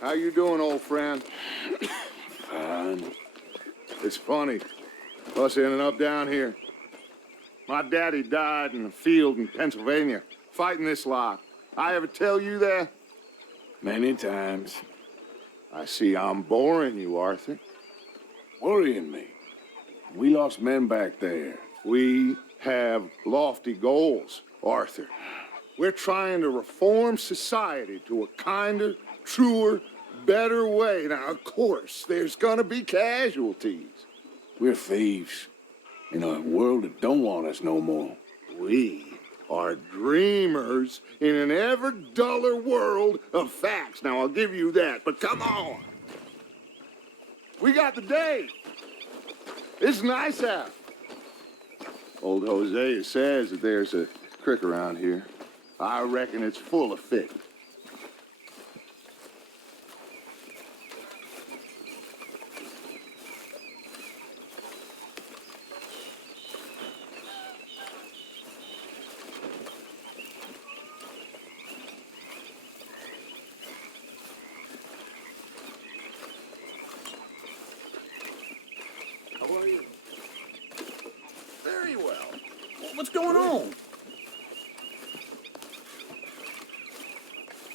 How you doing, old friend? Fine. It's funny, us ending up down here. My daddy died in the field in Pennsylvania, fighting this lot. I ever tell you that? Many times. I see I'm boring you, Arthur. Worrying me. We lost men back there. We have lofty goals, Arthur. We're trying to reform society to a kinder, truer, better way. Now, of course, there's gonna be casualties. We're thieves. In a world that don't want us no more. We are dreamers in an ever duller world of facts. Now, I'll give you that, but come on. We got the day. It's nice out. Old Hosea says that there's a creek around here. I reckon it's full of fish. How are you? Very well. What's going on?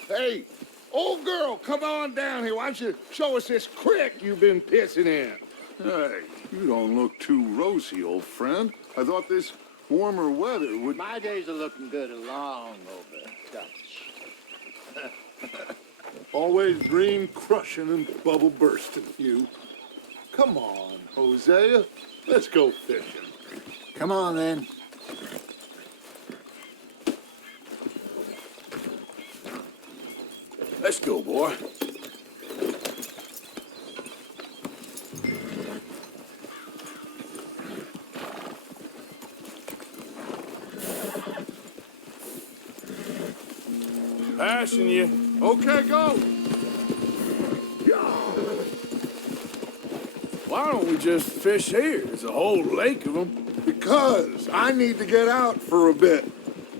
Hey, old girl, come on down here. Why don't you show us this creek you've been pissing in? Hey, you don't look too rosy, old friend. I thought this warmer weather would... My days are looking good along over, Dutch. Always dream crushing and bubble bursting, you. Come on, Hosea. Let's go fishing. Come on, then. Let's go, boy. Passing you. Okay, go. Why don't we just fish here? There's a whole lake of them. Because I need to get out for a bit.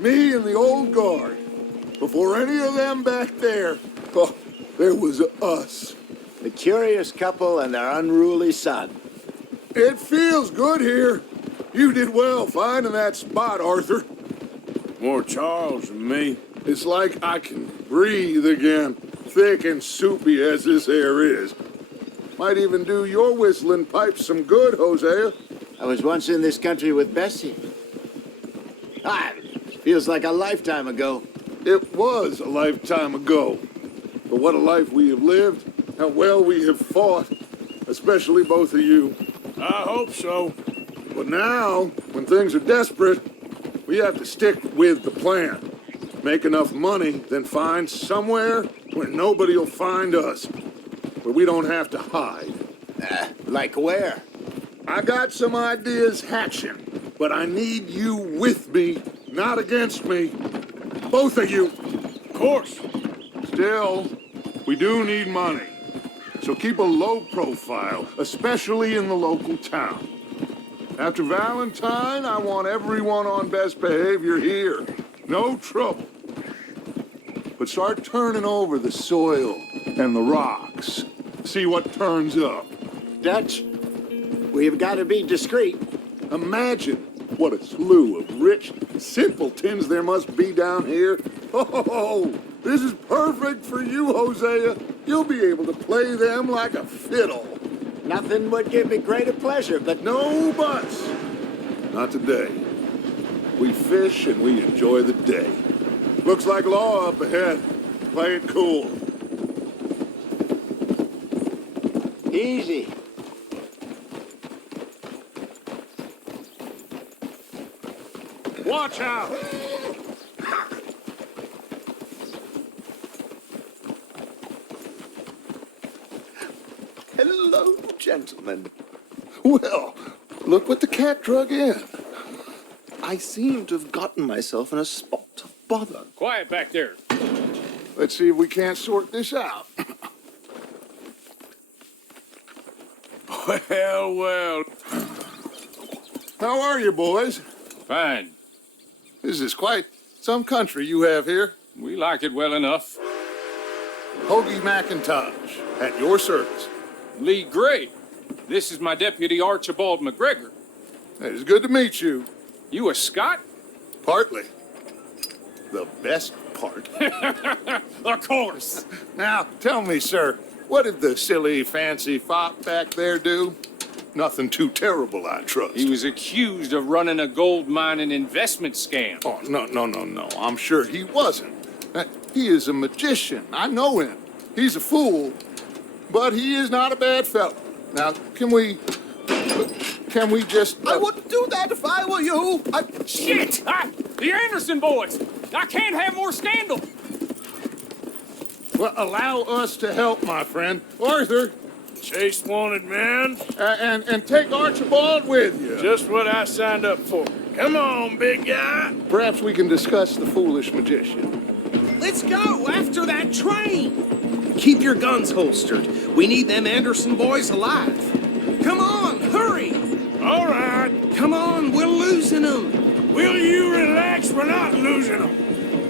Me and the old guard. Before any of them back there, oh, there was us. The curious couple and their unruly son. It feels good here. You did well finding that spot, Arthur. More Charles than me. It's like I can breathe again, thick and soupy as this air is. Might even do your whistling pipes some good, Hosea. I was once in this country with Bessie. Feels like a lifetime ago. It was a lifetime ago. But what a life we have lived, how well we have fought, especially both of you. I hope so. But now, when things are desperate, we have to stick with the plan. Make enough money, then find somewhere where nobody will find us. Where we don't have to hide. Like where? I got some ideas hatching, but I need you with me, not against me. Both of you. Of course. Still, we do need money. So keep a low profile, especially in the local town. After Valentine, I want everyone on best behavior here. No trouble. But start turning over the soil and the rocks. See what turns up. Dutch, we've got to be discreet. Imagine what a slew of rich simpletons there must be down here. Oh, this is perfect for you, Hosea. You'll be able to play them like a fiddle. Nothing would give me greater pleasure, but No buts. Not today. We fish and we enjoy the day. Looks like law up ahead. Play it cool. easy. Watch out! Hello, gentlemen. Well, look what the cat drug in. I seem to have gotten myself in a spot of bother. Quiet back there. Let's see if we can't sort this out. Well, well. How are you, boys? Fine. This is quite some country you have here. We like it well enough. Hoagie McIntosh, at your service. Lee Gray. This is my deputy Archibald McGregor. It's good to meet you. You a Scot? Partly. The best part. Of course. Now, tell me, sir, what did the silly, fancy fop back there do? Nothing too terrible, I trust. He was accused of running a gold mining investment scam. Oh, no. I'm sure he wasn't. He is a magician. I know him. He's a fool, but he is not a bad fellow. Now, can we just... I wouldn't do that if I were you. Shit! The Anderson boys! I can't have more scandal! Well, allow us to help, my friend. Arthur, Chase wanted man. and take Archibald with you. Just what I signed up for. Come on, big guy. Perhaps we can discuss the foolish magician. Let's go after that train. Keep your guns holstered. We need them Anderson boys alive. Come on, hurry. All right. Come on, we're losing them. Will you relax? We're not losing them.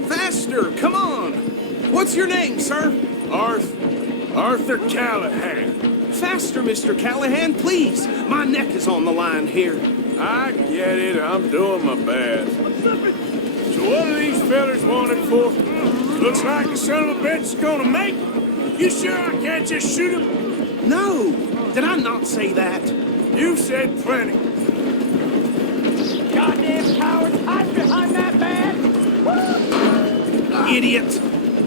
Faster, come on. What's your name, sir? Arthur Callahan. Faster, Mr. Callahan, please. My neck is on the line here. I get it. I'm doing my best. So what are these fellas wanted for? Looks like the son of a bitch is gonna make it. You sure I can't just shoot him? No, did I not say that? You've said plenty. Goddamn cowards, hide behind that man! Idiot.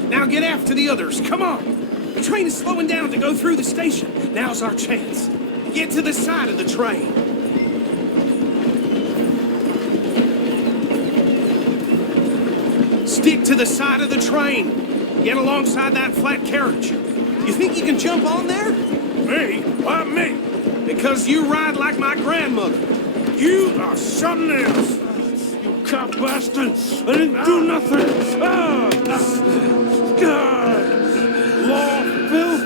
Now get after the others, come on. The train is slowing down to go through the station. Now's our chance. Get to the side of the train. Stick to the side of the train. Get alongside that flat carriage. You think you can jump on there? Me? Why me? Because you ride like my grandmother. You are something else. You cop bastard. I didn't do nothing. God. Law, Bill.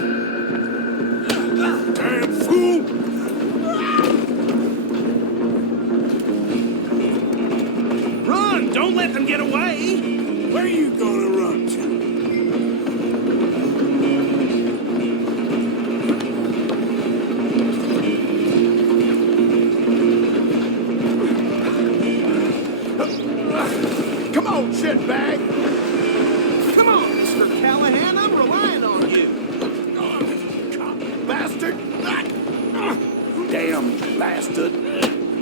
Damn fool. Run! Don't let them get away! Where you gonna run to? Come on, shitbag. Come on, Mr. Callahan, I'm relying on you. Bastard. Damn bastard.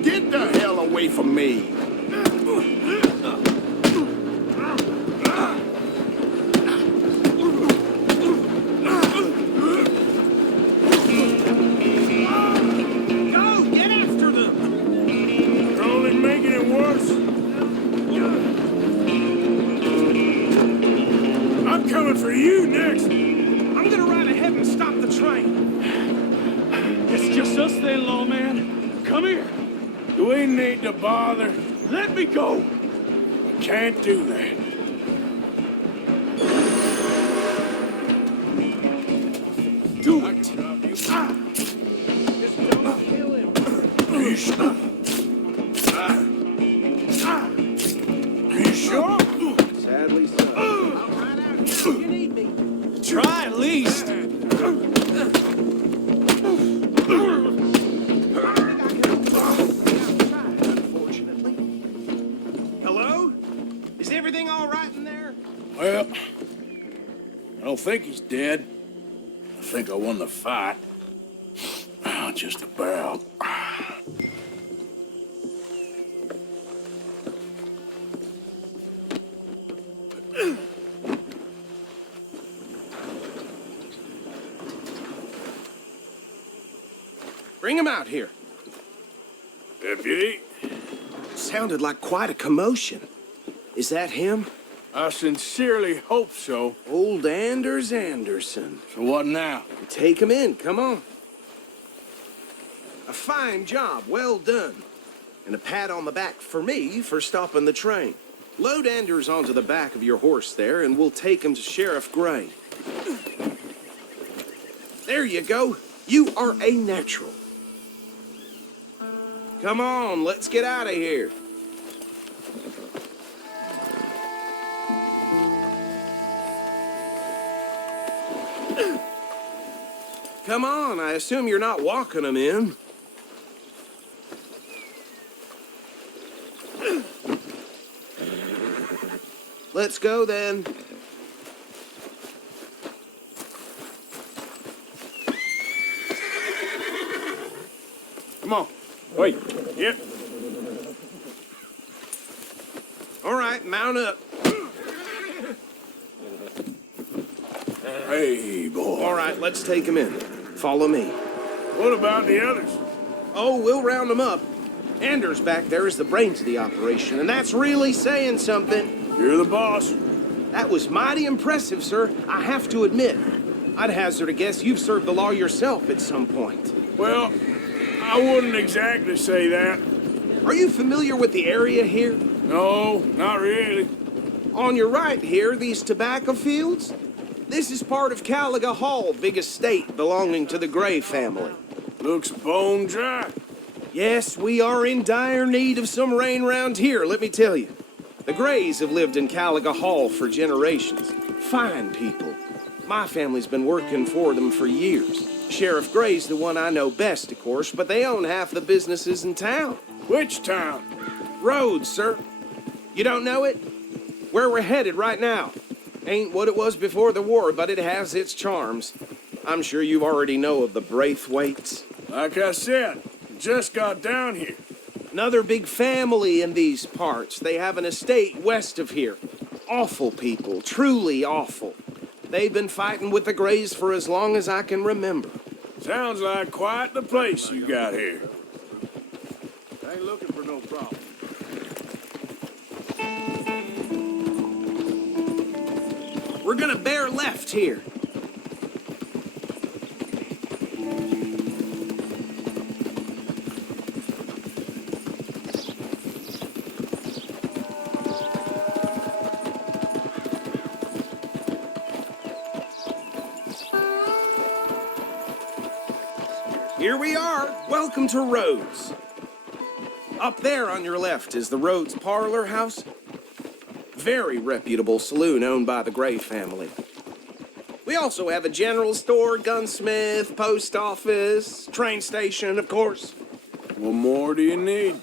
Get the hell away from me. Go, get after them! You're only making it worse. I'm coming for you next. I'm gonna ride ahead and stop the train. It's just us then, lawman. Come here. Do we need to bother? Let me go. We can't do that. Do it! Just don't kill him. Are you sure? Are you sure? Sadly so. I'll ride out here if you need me. Try at least. Unfortunately. Hello? Is everything all right in there? Well, I don't think he's dead. I think I won the fight. Oh, just about. Bring him out here. Deputy, Sounded like quite a commotion. Is that him? I sincerely hope so. Old Anders Anderson. So what now? Take him in, come on. A fine job, well done. And a pat on the back for me for stopping the train. Load Anders onto the back of your horse there, and we'll take him to Sheriff Gray. There you go. You are a natural. Come on, let's get out of here. Come on, I assume you're not walking them in. Let's go then. Come on. Wait. Yep. All right, mount up. Hey, boy. All right, let's take him in. Follow me. What about the others? Oh, we'll round them up. Anders back there is the brains of the operation, and that's really saying something. You're the boss. That was mighty impressive, sir. I have to admit. I'd hazard a guess you've served the law yourself at some point. Well, I wouldn't exactly say that. Are you familiar with the area here? No, not really. On your right here, these tobacco fields? This is part of Caliga Hall, big estate belonging to the Gray family. Looks bone dry. Yes, we are in dire need of some rain round here, let me tell you. The Grays have lived in Caliga Hall for generations. Fine people. My family's been working for them for years. Sheriff Gray's the one I know best, of course, but they own half the businesses in town. Which town? Rhodes, sir. You don't know it? Where we're headed right now. Ain't what it was before the war, but it has its charms. I'm sure you already know of the Braithwaites. Like I said, just got down here. Another big family in these parts. They have an estate west of here. Awful people, truly awful. They've been fighting with the Grays for as long as I can remember. Sounds like quite the place you got here. Ain't looking for no problem. We're gonna bear left here. Here we are. Welcome to Rhodes. Up there on your left is the Rhodes Parlor House. Very reputable saloon owned by the Gray family. We also have a general store, gunsmith, post office, train station, of course. What more do you need?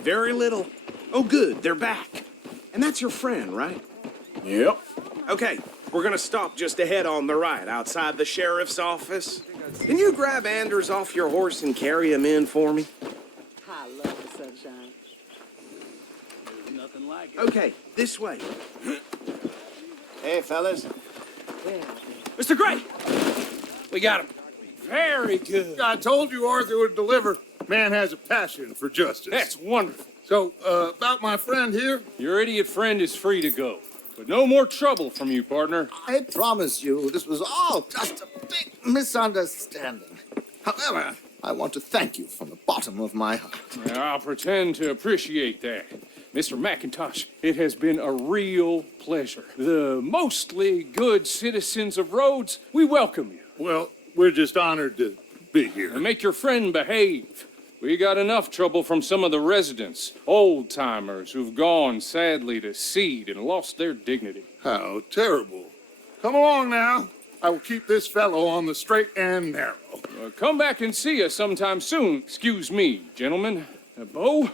Very little. Oh, good, they're back. And that's your friend, right? Yep. Okay, we're gonna stop just ahead on the right, outside the sheriff's office. Can you grab Anders off your horse and carry him in for me? I love the sunshine. There's nothing like it. Okay, this way. Hey, fellas. Mr. Gray! We got him. Very good. I told you Arthur would deliver. Man has a passion for justice. That's wonderful. So, about my friend here? Your idiot friend is free to go. But no more trouble from you, partner. I promise you, this was all just a big misunderstanding. However, I want to thank you from the bottom of my heart. Now, I'll pretend to appreciate that. Mr. McIntosh, it has been a real pleasure. The mostly good citizens of Rhodes, we welcome you. Well, we're just honored to be here. And make your friend behave. We got enough trouble from some of the residents, old-timers who've gone, sadly, to seed and lost their dignity. How terrible. Come along now. I will keep this fellow on the straight and narrow. Come back and see us sometime soon. Excuse me, gentlemen. Bo,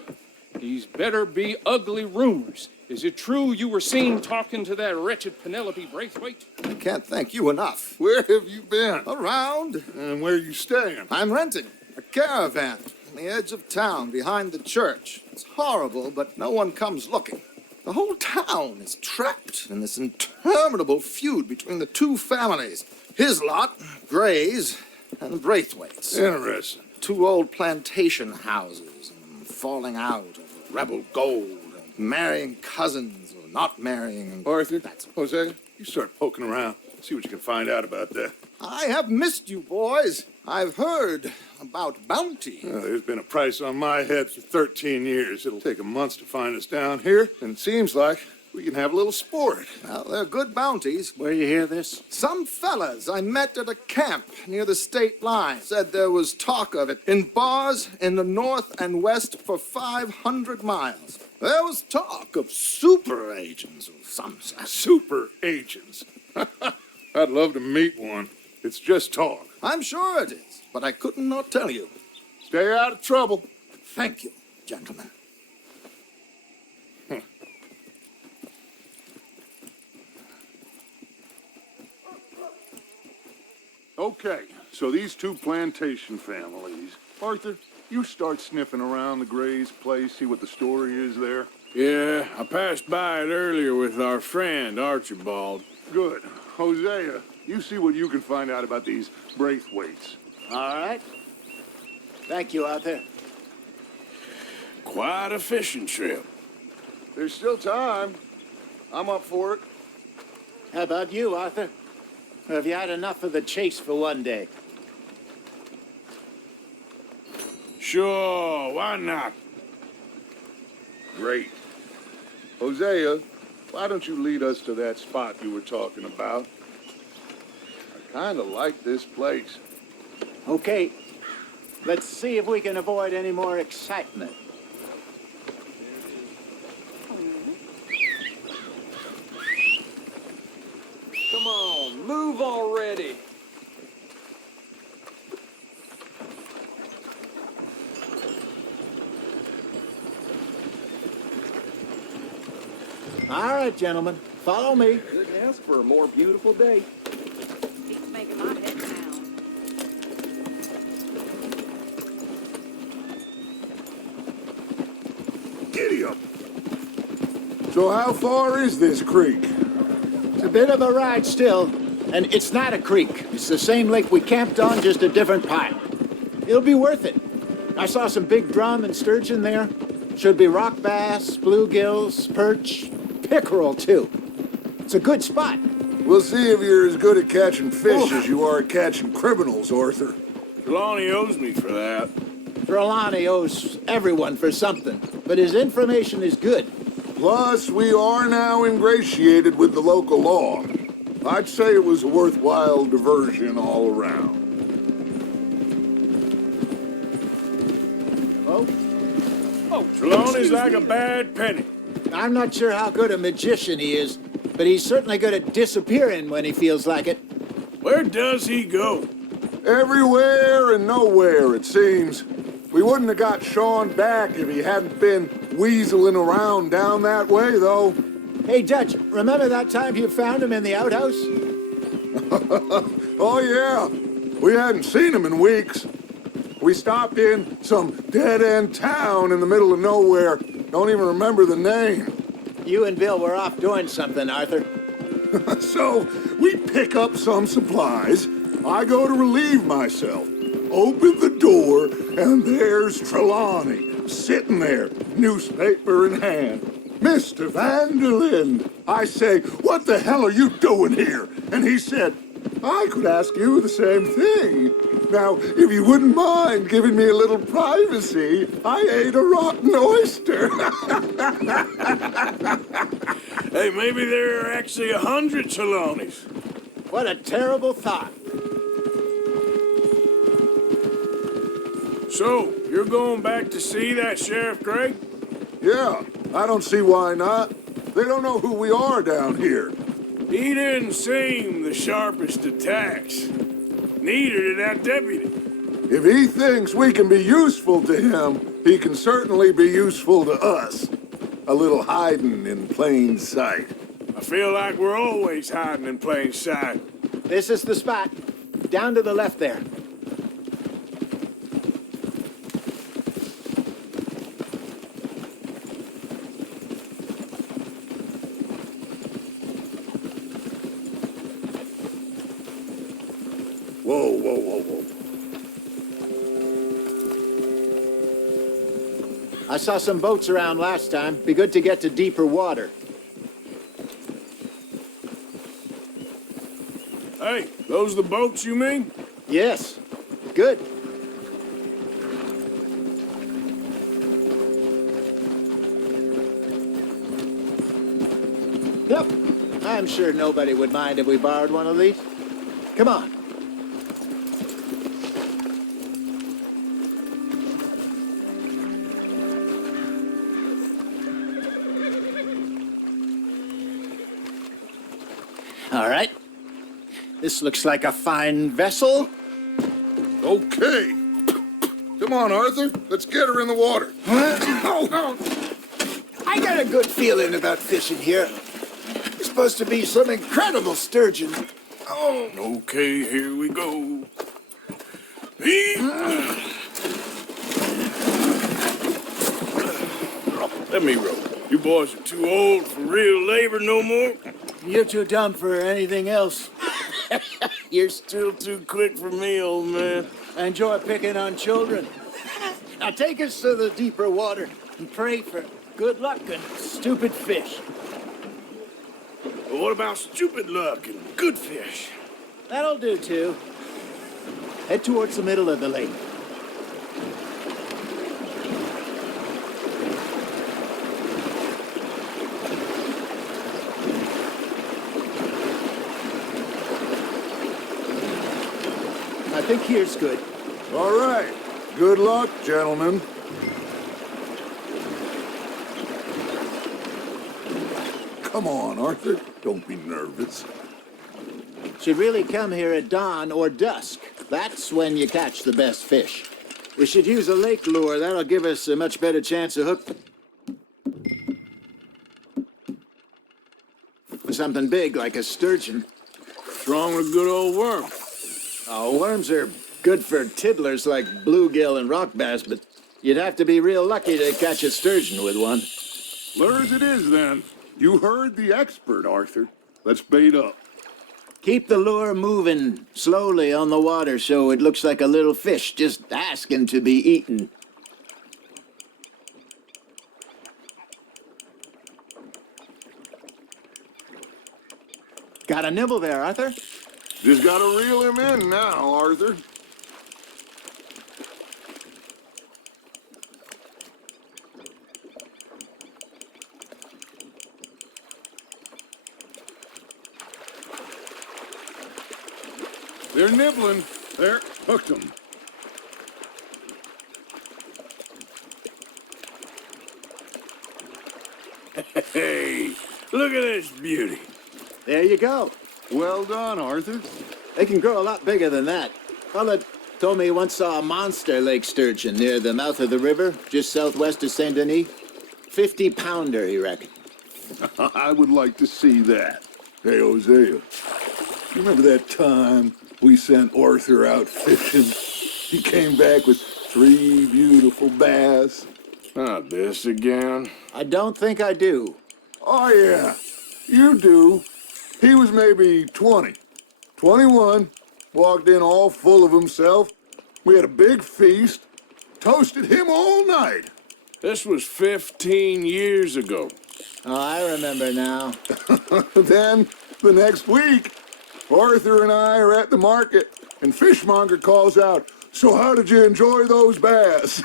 these better be ugly rumors. Is it true you were seen talking to that wretched Penelope Braithwaite? I can't thank you enough. Where have you been? Around, And where are you staying? I'm renting a caravan on the edge of town behind the church. It's horrible, but no one comes looking. The whole town is trapped in this interminable feud between the two families. His lot, Gray's, and the Braithwaites. Interesting. Two old plantation houses and falling out of rebel gold and marrying cousins or not marrying. Arthur, Hosea, you start poking around. See what you can find out about that. I have missed you, boys. I've heard about bounty. There's been a price on my head for 13 years. It'll take a month to find us down here, and it seems like we can have a little sport. Well, they're good bounties. Where you hear this? Some fellas I met at a camp near the state line said there was talk of it in bars in the north and west for 500 miles. There was talk of super agents of some sort. Super agents. I'd love to meet one. It's just talk. I'm sure it is, but I couldn't not tell you. Stay out of trouble. Thank you, gentlemen. Okay, so these two plantation families. Arthur, you start sniffing around the Gray's place, see what the story is there. Yeah, I passed by it earlier with our friend, Archibald. Good. Hosea, you see what you can find out about these Braithwaites. All right. Thank you, Arthur. Quite a fishing trip. There's still time. I'm up for it. How about you, Arthur? Or have you had enough of the chase for one day? Sure, why not? Great. Hosea, why don't you lead us to that spot you were talking about? I kind of like this place. Okay. Let's see if we can avoid any more excitement. Come on, move already. All right, gentlemen. Follow me. Couldn't ask for a more beautiful day. It's making my head pound. Giddy up. So how far is this creek? It's a bit of a ride still, and it's not a creek. It's the same lake we camped on, just a different part. It'll be worth it. I saw some big drum and sturgeon there. Should be rock bass, bluegills, perch, pickerel, too. It's a good spot. We'll see if you're as good at catching fish as you are at catching criminals, Arthur. Trelawney owes me for that. Trelawney owes everyone for something, but his information is good. Plus, we are now ingratiated with the local law. I'd say it was a worthwhile diversion all around. Oh, Trelawney's like a bad penny. I'm not sure how good a magician he is, but he's certainly good at disappearing when he feels like it. Where does he go? Everywhere and nowhere, it seems. We wouldn't have got Sean back if he hadn't been weaseling around down that way, though. Hey, Dutch, remember that time you found him in the outhouse? Oh, yeah. We hadn't seen him in weeks. We stopped in some dead-end town in the middle of nowhere. Don't even remember the name. You and Bill were off doing something, Arthur. So, we pick up some supplies. I go to relieve myself. Open the door, and there's Trelawney, sitting there, newspaper in hand. Mr. Vanderlyn. I say, what the hell are you doing here? And he said, I could ask you the same thing. Now, if you wouldn't mind giving me a little privacy, I ate a rotten oyster. Hey, maybe there are actually 100 Trelawneys. What a terrible thought. So, you're going back to see that Sheriff Gray? Yeah, I don't see why not. They don't know who we are down here. He didn't seem the sharpest attacks. Neither did that deputy. If he thinks we can be useful to him, he can certainly be useful to us. A little hiding in plain sight. I feel like we're always hiding in plain sight. This is the spot. Down to the left there. Whoa, whoa, whoa, whoa. I saw some boats around last time. Be good to get to deeper water. Hey, those the boats you mean? Yes. Good. Yep. I'm sure nobody would mind if we borrowed one of these. Come on. All right. This looks like a fine vessel. Okay. Come on, Arthur. Let's get her in the water. I got a good feeling about fishing here. It's supposed to be some incredible sturgeon. Okay, here we go. Let me row. You boys are too old for real labor no more. You're too dumb for anything else. You're still too quick for me, old man. I enjoy picking on children. Now take us to the deeper water and pray for good luck and stupid fish. But what about stupid luck and good fish? That'll do, too. Head towards the middle of the lake. I think here's good. All right. Good luck, gentlemen. Come on, Arthur. Don't be nervous. Should really come here at dawn or dusk. That's when you catch the best fish. We should use a lake lure. That'll give us a much better chance of hook. Something big like a sturgeon. Wrong with a good old worm. Oh, worms are good for tiddlers like bluegill and rock bass, but you'd have to be real lucky to catch a sturgeon with one. Lures it is, then. You heard the expert, Arthur. Let's bait up. Keep the lure moving slowly on the water so it looks like a little fish just asking to be eaten. Got a nibble there, Arthur? Just gotta reel him in now, Arthur. They're nibbling. There, hooked them. Hey, look at this beauty. There you go. Well done, Arthur. They can grow a lot bigger than that. Fella told me he once saw a monster lake sturgeon near the mouth of the river, just southwest of Saint Denis. 50-pounder, he reckoned. I would like to see that. Hey, Hosea, you remember that time we sent Arthur out fishing? He came back with 3 beautiful bass. Not this again. I don't think I do. Oh, yeah, you do. He was maybe 20, 21, walked in all full of himself. We had a big feast, toasted him all night. This was 15 years ago. Oh, I remember now. Then, the next week, Arthur and I are at the market, and Fishmonger calls out, "So how did you enjoy those bass?"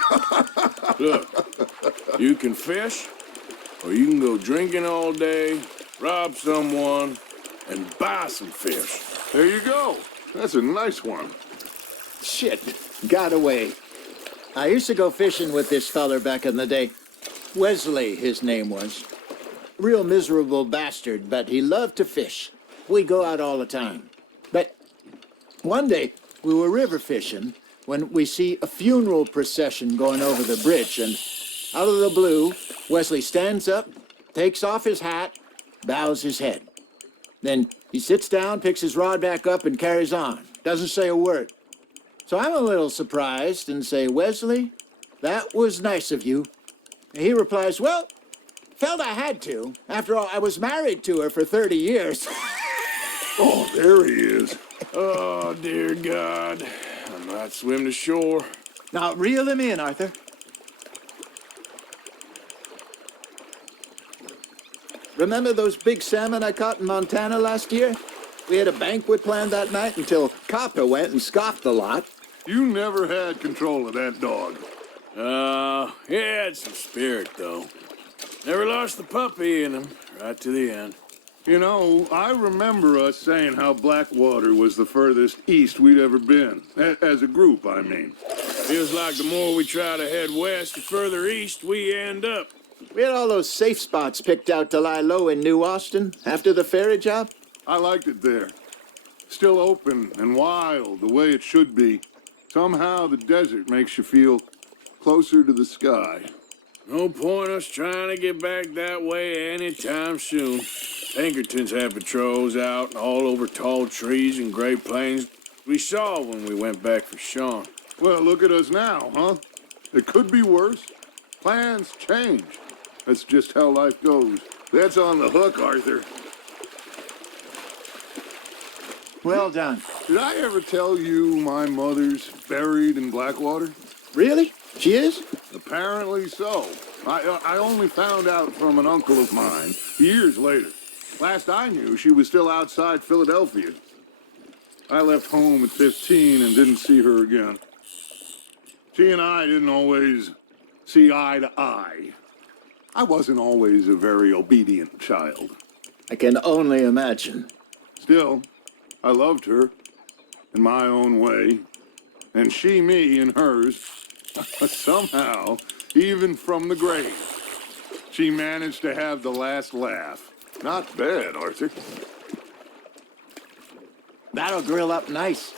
Look, you can fish, or you can go drinking all day, rob someone, and buy some fish. There you go. That's a nice one. Shit, got away. I used to go fishing with this feller back in the day. Wesley, his name was. Real miserable bastard, but he loved to fish. We'd go out all the time. But one day, we were river fishing when we see a funeral procession going over the bridge, and out of the blue, Wesley stands up, takes off his hat, bows his head. Then he sits down, picks his rod back up, and carries on. Doesn't say a word. So I'm a little surprised and say, "Wesley, that was nice of you." And he replies, "Well, felt I had to. After all, I was married to her for 30 years. Oh, there he is. Oh, dear God. I might swim to shore. Now, reel him in, Arthur. Remember those big salmon I caught in Montana last year? We had a banquet planned that night until Copper went and scoffed the lot. You never had control of that dog. He had some spirit, though. Never lost the puppy in him, right to the end. You know, I remember us saying how Blackwater was the furthest east we'd ever been. As a group, I mean. Feels like the more we try to head west, the further east we end up. We had all those safe spots picked out to lie low in New Austin after the ferry job. I liked it there. still open and wild, the way it should be. Somehow the desert makes you feel closer to the sky. No point us trying to get back that way anytime soon. Pinkertons had patrols out all over tall trees and Great Plains. We saw when we went back for Sean. Well, look at us now, huh? It could be worse. Plans change. That's just how life goes. That's on the hook, Arthur. Well done. Did I ever tell you my mother's buried in Blackwater? Really? She is? Apparently so. I only found out from an uncle of mine years later. Last I knew, she was still outside Philadelphia. I left home at 15 and didn't see her again. She and I didn't always see eye to eye. I wasn't always a very obedient child. I can only imagine. Still, I loved her in my own way, and she me in hers. Somehow, even from the grave, she managed to have the last laugh. Not bad, Arthur. That'll grill up nice.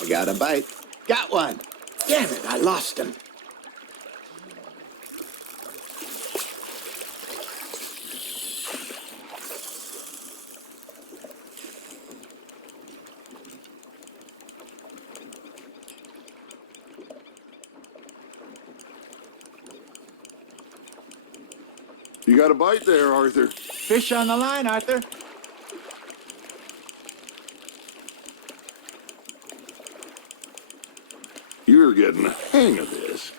I got a bite. Got one. Damn it, I lost him. You got a bite there, Arthur. Fish on the line, Arthur. You're getting the hang of this.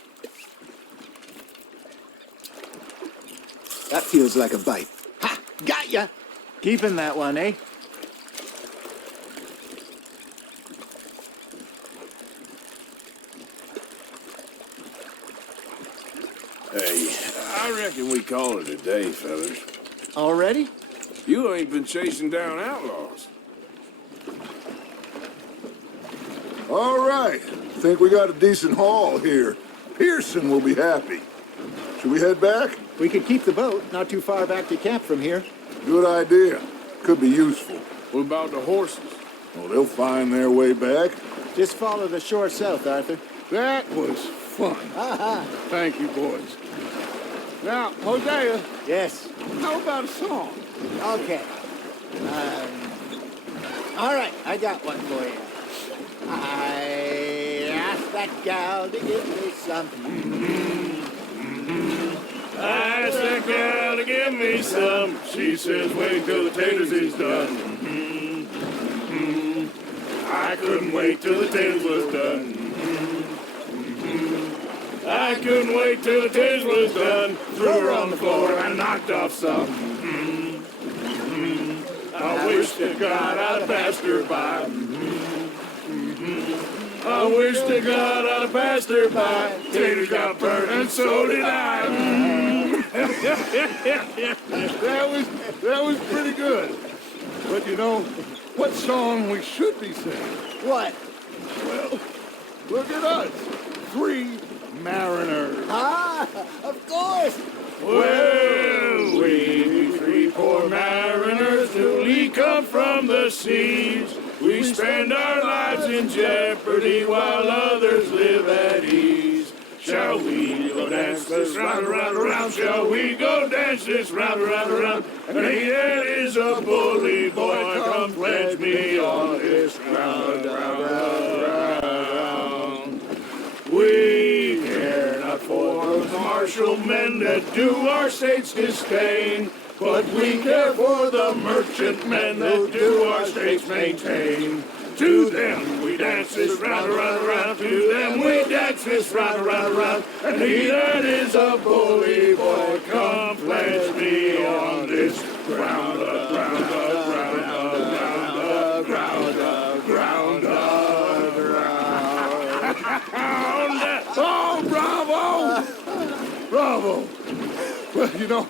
That feels like a bite. Ha! Got ya! Keeping that one, eh? Hey, I reckon we call it a day, fellas. Already? You ain't been chasing down outlaws. All right. Think we got a decent haul here. Pearson will be happy. Should we head back? We could keep the boat, not too far back to camp from here. Good idea. Could be useful. What about the horses? Well, they'll find their way back. Just follow the shore south, Arthur. That was fun. Thank you, boys. Now, Hosea, Yes. how about a song? Okay. All right, I got one for you. I asked that gal to give me some. I asked that gal to give me some. She says, wait till the taters is done. I couldn't wait till the taters was done. I couldn't wait till the taters was done. Threw her on the floor and knocked off some. I wish to God I'd have passed her by. I wish to God I'd have passed her by. Taters got burnt and so did I. That was pretty good. But you know, what song we should be singing? What? Well, look at us. 3 mariners. Ah, of course. Well, we 3 poor mariners newly come from the seas. We spend our lives in jeopardy while others live at ease. Shall we go dance this round, around, around? Shall we go dance this round, around, around? And he that is a bully boy, come pledge me on this ground, round, round, round. We care not for those martial men that do our state's disdain, but we care for the merchant men that do our states maintain. To them we dance this round, around, around. To them we dance this round, around, around. And he that is a bully boy, come pledge me on this ground, ground, ground, ground, ground, ground, ground. Oh, bravo! Bravo! Well, you know,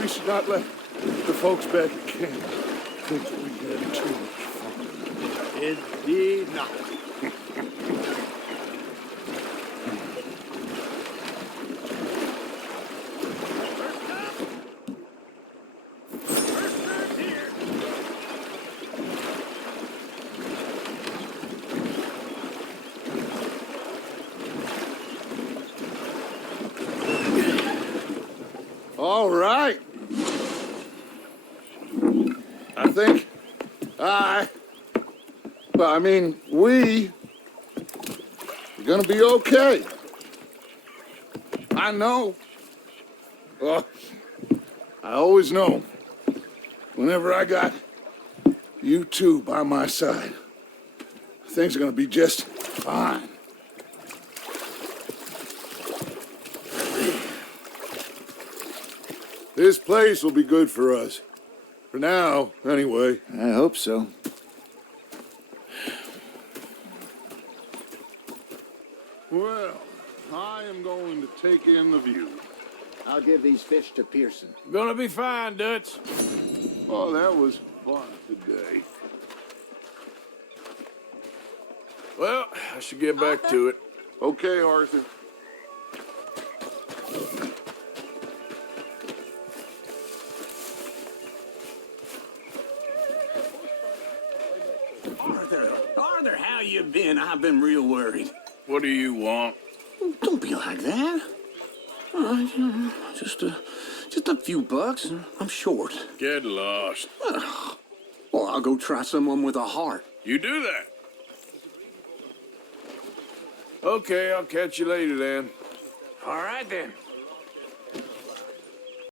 we should not let the folks back at camp think we had too much fun. Indeed not. All right. I think we are gonna be okay. I know. Well, I always know. Whenever I got you two by my side, things are gonna be just fine. This place will be good for us. For now, anyway. I hope so. Well, I am going to take in the view. I'll give these fish to Pearson. Gonna be fine, Dutch. Oh, that was fun today. Well, I should get back to it. Okay, Arthur. Arthur, how you been? I've been real worried. What do you want? Don't be like that. Just a few bucks, and I'm short. Get lost. Well, I'll go try someone with a heart. You do that. Okay, I'll catch you later then. All right, then.